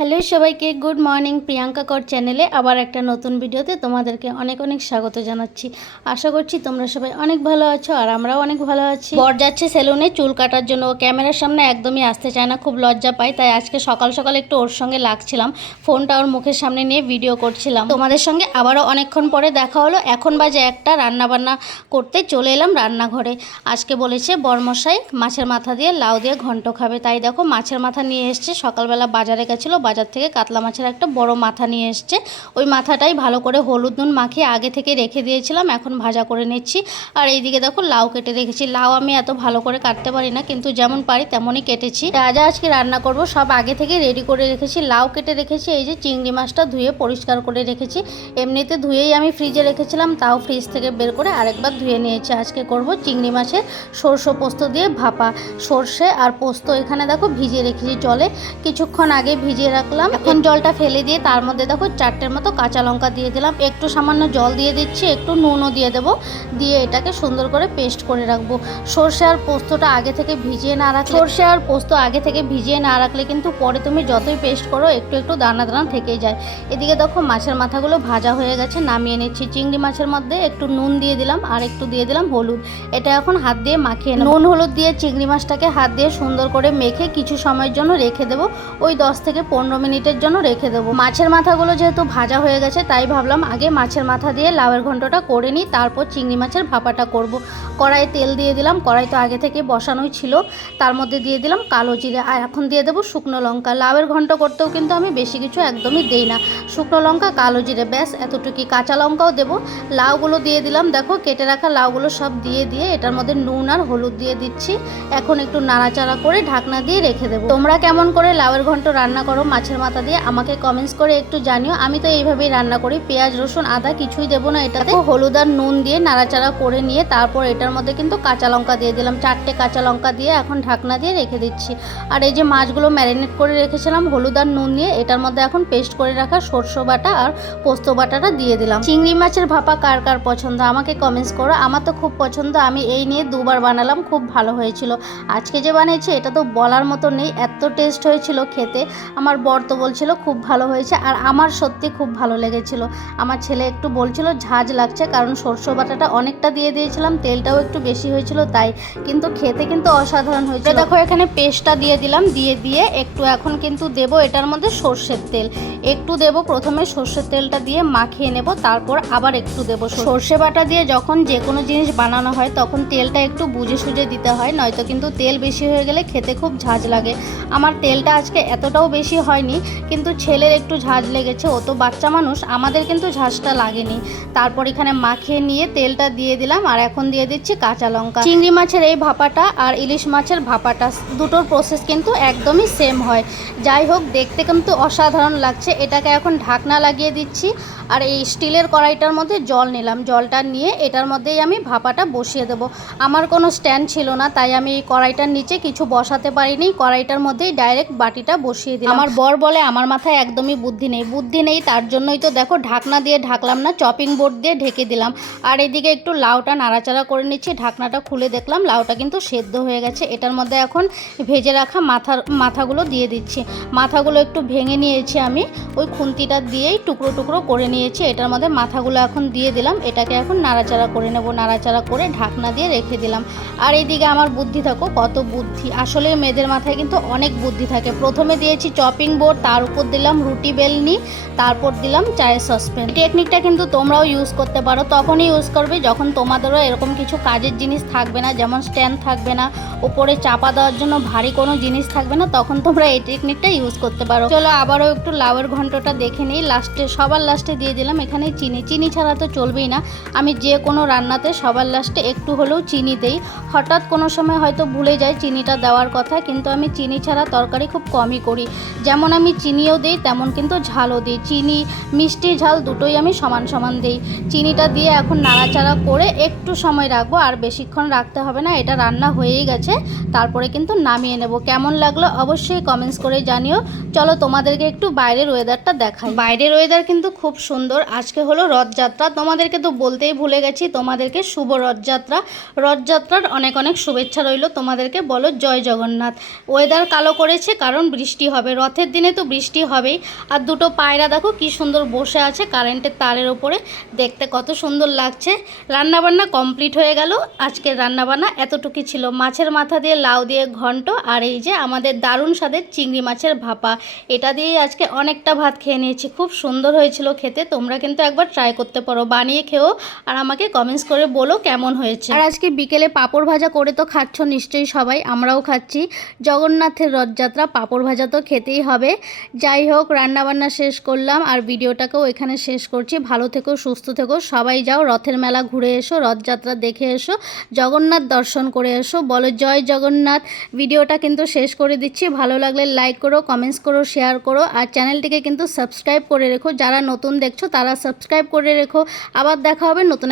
Hello সবাইকে, good morning. Priyanka কর চ্যানেলে আবার একটা নতুন ভিডিওতে তোমাদেরকে অনেক অনেক স্বাগত জানাচ্ছি। আশা করছি তোমরা সবাই অনেক ভালো আছো আর আমরাও অনেক ভালো আছি। বর যাচ্ছে সেলুনে চুল কাটার জন্য। ও ক্যামেরার সামনে একদমই আসতে চায় না, খুব লজ্জা পায়। তাই আজকে সকাল সকাল একটু ওর সঙ্গে লাগছিলাম, ফোনটা ওর মুখের সামনে নিয়ে ভিডিও করছিলাম। তোমাদের সঙ্গে আবারও অনেকক্ষণ পরে দেখা হলো। এখন বাজে একটা, রান্নাবান্না করতে চলে এলাম রান্নাঘরে। আজকে বলেছে বরমশাই মাছের মাথা দিয়ে লাউ দিয়ে ঘন্ট খাবে। তাই দেখো মাছের মাথা নিয়ে এসছে। সকালবেলা বাজারে গেছিলো, বাজার থেকে কাতলা মাছের একটা বড় মাথা নিয়ে এসছে। ওই মাথাটাই ভালো করে হলুদ নুন মাখিয়ে আগে থেকে রেখে দিয়েছিলাম, এখন ভাজা করে নিচ্ছি। আর এইদিকে দেখো লাউ কেটে রেখেছি। লাউ আমি এত ভালো করে কাটতে পারি না, কিন্তু যেমন পারি তেমনই কেটেছি। যা যা আজকে রান্না করব সব আগে থেকে রেডি করে রেখেছি। লাউ কেটে রেখেছি, এই যে চিংড়ি মাছটা ধুয়ে পরিষ্কার করে রেখেছি। এমনিতে ধুয়েই আমি ফ্রিজে রেখেছিলাম, তাও ফ্রিজ থেকে বের করে আরেকবার ধুয়ে নিয়েছি। আজকে করব চিংড়ি মাছের সরষে পোস্ত দিয়ে ভাপা। সর্ষে আর পোস্ত এখানে দেখো ভিজিয়ে রেখেছি জলে, কিছুক্ষণ আগে ভিজিয়ে রাখলাম। এখন জলটা ফেলে দিয়ে তার মধ্যে দেখো 4টের মতো কাঁচা লঙ্কা দিয়ে দিলাম। একটু সামান্য জল দিয়ে দিচ্ছি, একটু নুনও দিয়ে দেবো। দিয়ে এটাকে সুন্দর করে পেস্ট করে রাখবো। সর্ষে আর পোস্তটা আগে থেকে ভিজিয়ে না রাখলে, সর্ষে আর পোস্ত আগে থেকে ভিজিয়ে না রাখলে কিন্তু পরে তুমি যতই পেস্ট করো একটু একটু দানা দানা থেকেই যায়। এদিকে দেখো মাছের মাথাগুলো ভাজা হয়ে গেছে, নামিয়ে নিচ্ছি। চিংড়ি মাছের মধ্যে একটু নুন দিয়ে দিলাম আর একটু দিয়ে দিলাম হলুদ। এটা এখন হাত দিয়ে মাখিয়ে নেব। নুন হলুদ দিয়ে চিংড়ি মাছটাকে হাত দিয়ে সুন্দর করে মেখে কিছু সময়ের জন্য রেখে দেবো। ওই 10 থেকে 15 মিনিটের জন্য রেখে দেবো। মাছের মাথাগুলো যেহেতু ভাজা হয়ে গেছে, তাই ভাবলাম আগে মাছের মাথা দিয়ে লাউয়ের ঘন্টটা করে নিই, তারপর চিংড়ি মাছের ভাপাটা করব। কড়াইয়ে তেল দিয়ে দিলাম, কড়াই তো আগে থেকে বসানোই ছিল। তার মধ্যে দিয়ে দিলাম কালো জিরে, আর এখন দিয়ে দেবো শুকনো লঙ্কা। লাউয়ের ঘন্ট করতেও কিন্তু আমি বেশি কিছু একদমই দেই না, শুকনো লঙ্কা কালো জিরে ব্যাস এতটুকুই। কাঁচা লঙ্কাও দেবো। লাউগুলো দিয়ে দিলাম, দেখো কেটে রাখা লাউগুলো সব দিয়ে এটার মধ্যে নুন আর হলুদ দিয়ে দিচ্ছি। এখন একটু নাড়াচাড়া করে ঢাকনা দিয়ে রেখে দেবো। তোমরা কেমন করে লাউয়ের ঘন্ট রান্না করো মাছের মাথা দিয়ে আমাকে কমেন্টস করে একটু জানিও। আমি তো এইভাবেই রান্না করি, পেঁয়াজ রসুন আদা কিছুই দেবো না। এটাতে হলুদ আর নুন দিয়ে নাড়াচাড়া করে নিয়ে তারপর এটার মধ্যে কিন্তু কাঁচা লঙ্কা দিয়ে দিলাম। 4টে কাঁচা লঙ্কা দিয়ে এখন ঢাকনা দিয়ে রেখে দিচ্ছি। আর এই যে মাছগুলো ম্যারিনেট করে রেখেছিলাম হলুদ আর নুন দিয়ে, এটার মধ্যে এখন পেস্ট করে রাখা সরষে বাটা আর পোস্ত বাটাটা দিয়ে দিলাম। চিংড়ি মাছের ভাপা কার কার পছন্দ আমাকে কমেন্টস করো। আমার তো খুব পছন্দ, আমি এই নিয়ে দুবার বানালাম, খুব ভালো হয়েছিল। আজকে যে বানিয়েছি এটা তো বলার মতো নেই, এত টেস্ট হয়েছিল খেতে। আমার বর তো বলছিল খুব ভালো হয়েছে, আর আমার সত্যি খুব ভালো লেগেছিল। আমার ছেলে একটু বলছিল ঝাঁঝ লাগছে, কারণ সরষে বাটাটা অনেকটা দিয়ে দিয়েছিলাম, তেলটাও একটু বেশি হয়েছিল তাই। কিন্তু খেতে কিন্তু অসাধারণ হয়েছিল। দেখো এখানে পেস্টটা দিয়ে দিলাম, দিয়ে একটু এখন কিন্তু দেবো এটার মধ্যে সর্ষের তেল। একটু দেবো, প্রথমে সর্ষের তেলটা দিয়ে মাখিয়ে নেব, তারপর আবার একটু দেবো। সর্ষে বাটা দিয়ে যখন যে কোনো জিনিস বানানো হয় তখন তেলটা একটু বুঝে সুঝে দিতে হয়, নয়তো কিন্তু তেল বেশি হয়ে গেলে খেতে খুব ঝাঁঝ লাগে। আমার তেলটা আজকে এতটাও বেশি হয়নি, কিন্তু ছেলের একটু ঝাঁঝ লেগেছে, ও তো বাচ্চা মানুষ, আমাদের কিন্তু ঝাঁঝটা লাগেনি। তারপর এখানে মাখিয়ে নিয়ে তেলটা দিয়ে দিলাম, আর এখন দিয়ে দিচ্ছি কাঁচা লঙ্কা। চিংড়ি মাছের এই ভাপাটা আর ইলিশ মাছের ভাপাটা দুটোর প্রসেস কিন্তু একদমই সেম হয়। যাই হোক, দেখতে কিন্তু অসাধারণ লাগছে। এটাকে এখন ঢাকনা লাগিয়ে দিচ্ছি। আর এই স্টিলের কড়াইটার মধ্যে জল নিলাম, জলটা নিয়ে এটার মধ্যেই আমি ভাপাটা বসিয়ে দেবো। আমার কোনো স্ট্যান্ড ছিল না, তাই আমি এই কড়াইটার নিচে কিছু বসাতে পারিনি, কড়াইটার মধ্যেই ডাইরেক্ট বাটিটা বসিয়ে দিলাম। আমার বর বলে আমার মাথায় একদমই বুদ্ধি নেই, তার জন্যই তো দেখো ঢাকনা দিয়ে ঢাকলাম না, চপিং বোর্ড দিয়ে ঢেকে দিলাম। আর এদিকে একটু লাউটা নাড়াচাড়া করে নিচ্ছি। ঢাকনাটা খুলে দেখলাম লাউটা কিন্তু সেদ্ধ হয়ে গেছে। এটার মধ্যে এখন ভেজে রাখা মাথাগুলো দিয়ে দিচ্ছি। মাথাগুলো একটু ভেঙে নিয়েছি আমি, ওই খুন্তিটা দিয়েই টুকরো টুকরো করে নিয়েছি। এটার মধ্যে মাথাগুলো এখন দিয়ে দিলাম। এটাকে এখন নাড়াচাড়া করে নেব, নাড়াচাড়া করে ঢাকনা দিয়ে রেখে দিলাম। আর এইদিকে আমার বুদ্ধি থাকো, কত বুদ্ধি আসলে মেয়েদের মাথায় কিন্তু অনেক বুদ্ধি থাকে। প্রথমে দিয়েছি চপিং বোর্ড, তার উপর দিলাম রুটি বেলনি, তারপর দিলাম চায়ের সসপ্যান। টেকনিকটা কিন্তু তোমরাও ইউজ করতে পারো, তখনই ইউজ করবে যখন তোমাদেরও এরকম কিছু কাজের জিনিস থাকবে না, যেমন স্ট্যান্ড থাকবে না, উপরে চাপা দেওয়ার জন্য ভারী কোনো জিনিস থাকবে না, তখন তোমরা এই টেকনিকটা ইউজ করতে পারো। চলো আবারও একটু লাউয়ের ঘন্টটা দেখে নিই। সবার লাস্টে দিয়ে দিলাম এখানে চিনি ছাড়া তো চলবেই না। আমি যে কোনো রান্নাতে সবার লাস্টে একটু হলেও চিনি দেই। হঠাৎ কোনো সময় হয়তো ভুলে যাই চিনিটা দেওয়ার কথা, কিন্তু আমি চিনি ছাড়া তরকারি খুব কমই করি। যেমন আমি চিনিও দিই, তেমন কিন্তু ঝালও দিই। চিনি মিষ্টি ঝাল দুটোই আমি সমান সমান দিই। চিনিটা দিয়ে এখন নাড়াচাড়া করে একটু সময় রাখবো, আর বেশিক্ষণ রাখতে হবে না, এটা রান্না হয়েই গেছে। তারপরে কিন্তু নামিয়ে নেব। কেমন লাগলো অবশ্যই কমেন্টস করে জানিও। চলো তোমাদেরকে একটু বাইরের ওয়েদারটা দেখাই। বাইরের ওয়েদার কিন্তু খুব সুন্দর। আজকে হলো রথযাত্রা, তোমাদেরকে তো বলতেই ভুলে গেছি, তোমাদেরকে শুভ রথযাত্রা। রথযাত্রার অনেক অনেক শুভেচ্ছা রইল তোমাদেরকে। বলো জয় জগন্নাথ। ওয়েদার কালো করেছে কারণ বৃষ্টি হবে, রথের দিনে তো বৃষ্টি হবেই। আর দুটো পায়রা দেখো কি সুন্দর বসে আছে কারেন্টের তারের ওপরে, দেখতে কত সুন্দর লাগছে। রান্নাবান্না কমপ্লিট হয়ে গেল। আজকের রান্নাবান্না এতটুকুই ছিল, মাছের মাথা দিয়ে লাউ দিয়ে ঘন্ট, আর এই যে আমাদের দারুণ স্বাদের চিংড়ি মাছের ভাপা, এটা দিয়েই আজকে অনেকটা ভাত খেয়ে নিয়েছি। খুব সুন্দর হয়েছিল খেতে। তোমরা কিন্তু একবার ট্রাই করতে পারো, বানিয়ে খেও আর আমাকে কমেন্টস করে বলো কেমন হয়েছে। আর আজকে বিকেলে পাঁপড় ভাজা করে তো খাচ্ছ নিশ্চয়ই সবাই, আমরাও খাচ্ছি। জগন্নাথের রথযাত্রা, পাঁপড় ভাজা তো খেতেই হবে। যাই হোক, রান্নাবান্না শেষ করলাম আর ভিডিওটাকেও এখানে শেষ করছি। ভালো থেকো, সুস্থ থেকো, সবাই যাও রথের মেলা ঘুরে এসো, রথযাত্রা দেখে এসো, জগন্নাথ দর্শন করে এসো, বলো জয় জগন্নাথ। ভিডিওটা কিন্তু শেষ করে দিচ্ছি। ভালো লাগলে লাইক করো, কমেন্টস করো, শেয়ার করো, আর চ্যানেলটিকে কিন্তু সাবস্ক্রাইব করে রেখো। যারা নতুন দেখছো তারা সাবস্ক্রাইব করে রেখো। আবার দেখা হবে নতুন